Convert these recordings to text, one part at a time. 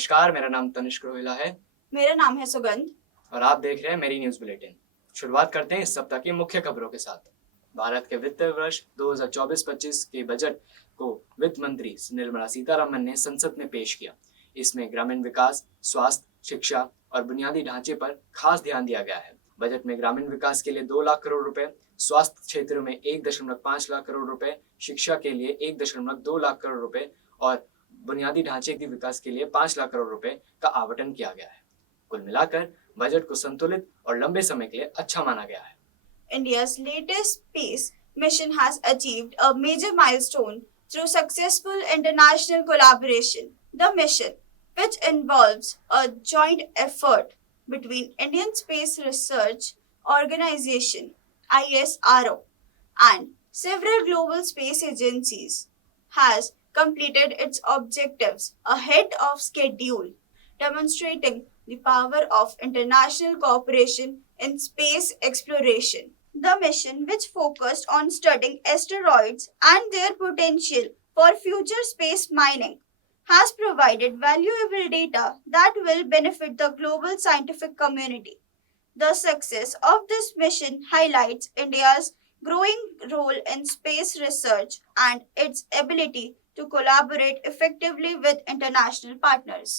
नमस्कार, मेरा नाम तनिष्क रोहिला है मेरा नाम है सुगंध और आप देख रहे हैं मेरी न्यूज बुलेटिन। शुरुआत करते हैं इस सप्ताह की मुख्य खबरों के साथ। भारत के वित्त वर्ष 2024-25 के बजट को वित्त मंत्री निर्मला सीतारमण ने संसद में पेश किया। इसमें ग्रामीण विकास, स्वास्थ्य, शिक्षा और बुनियादी ढांचे पर खास ध्यान दिया गया है। बजट में ग्रामीण विकास के लिए 2 लाख करोड़ रुपए, स्वास्थ्य क्षेत्र में 1.5 लाख करोड़ रुपए, शिक्षा के लिए 1.2 लाख करोड़ रुपए और बुनियादी ढांचे के विकास के लिए 5 लाख करोड़ रुपए का आवंटन किया गया है। कुल मिलाकर बजट को संतुलित और लंबे समय के लिए अच्छा माना गया है। India's latest space mission has achieved a major milestone through successful international collaboration. The mission, which involves a joint effort between Indian Space Research Organization (ISRO) and several global space agencies, has completed its objectives ahead of schedule, demonstrating the power of international cooperation in space exploration. The mission, which focused on studying asteroids and their potential for future space mining, has provided valuable data that will benefit the global scientific community. The success of this mission highlights India's growing role in space research and its ability to collaborate effectively with international partners.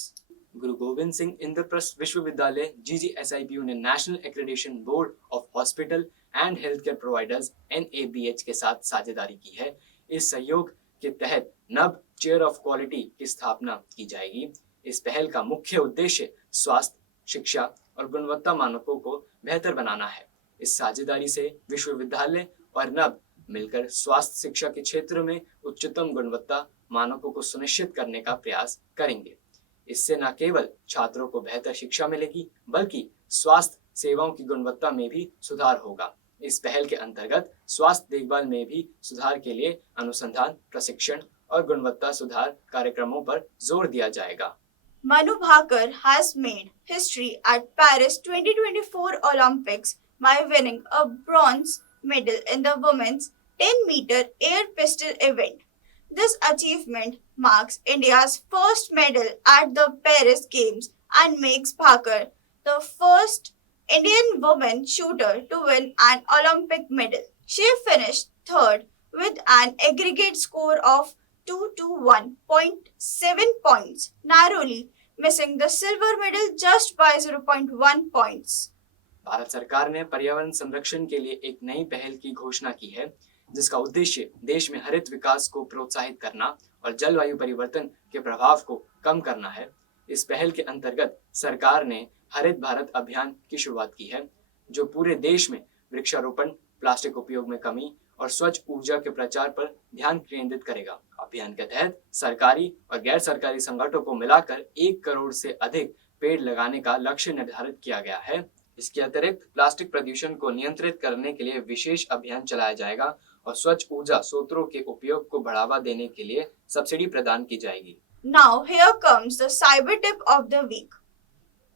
गुरु गोविंद सिंह इंद्रप्रस्थ विश्वविद्यालय GGSIPU ने national accreditation board of hospital and health care providers NABH के साथ साझेदारी की है। इस सहयोग के तहत नब चेयर ऑफ क्वालिटी की स्थापना की जाएगी। इस पहल का मुख्य उद्देश्य स्वास्थ्य, शिक्षा और गुणवत्ता मानकों को बेहतर बनाना है। इस साझेदारी से विश्वविद्यालय और नब मिलकर स्वास्थ्य शिक्षा के क्षेत्र में उच्चतम गुणवत्ता मानकों को सुनिश्चित करने का प्रयास करेंगे। इससे न केवल छात्रों को बेहतर शिक्षा मिलेगी, बल्कि स्वास्थ्य सेवाओं की गुणवत्ता में भी सुधार होगा। इस पहल के अंतर्गत स्वास्थ्य देखभाल में भी सुधार के लिए अनुसंधान, प्रशिक्षण और गुणवत्ता सुधार कार्यक्रमों पर जोर दिया जाएगा। Manu Bhaker has made history at Paris 2024 Olympics by winning a bronze medal in the women's 10-meter air pistol event. This achievement marks India's first medal at the Paris Games and makes Bhaker the first Indian woman shooter to win an Olympic medal. She finished third with an aggregate score of 221.7 points, narrowly missing the silver medal just by 0.1 points. Bharat सरकार ने पर्यावरण संरक्षण के लिए एक नई पहल की घोषणा की है, जिसका उद्देश्य देश में हरित विकास को प्रोत्साहित करना और जलवायु परिवर्तन के प्रभाव को कम करना है। इस पहल के अंतर्गत सरकार ने हरित भारत अभियान की शुरुआत की है, जो पूरे देश में वृक्षारोपण, प्लास्टिक उपयोग में कमी और स्वच्छ ऊर्जा के प्रचार पर ध्यान केंद्रित करेगा। अभियान के तहत सरकारी और गैर सरकारी संगठनों को मिलाकर 1 करोड़ से अधिक पेड़ लगाने का लक्ष्य निर्धारित किया गया है। इसके अतिरिक्त प्लास्टिक प्रदूषण को नियंत्रित करने के लिए विशेष अभियान चलाया जाएगा और स्वच्छ ऊर्जा स्रोतों के उपयोग को बढ़ावा देने के लिए सब्सिडी प्रदान की जाएगी। Now here comes the cyber tip of the week.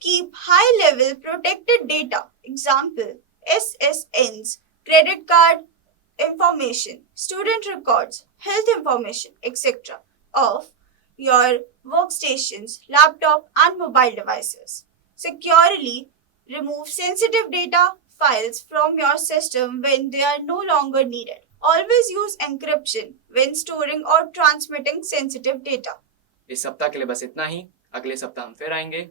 Keep high-level protected data, example SSNs, credit card information, student records, health information, etc. of your workstations, laptop and mobile devices. Securely remove sensitive data files from your system when they are no longer needed. Always use encryption when storing or transmitting sensitive data. इस सप्ताह के लिए बस इतना ही। अगले सप्ताह हम फिर आएंगे।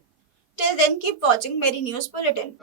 Till then, keep watching Meri News Bulletin.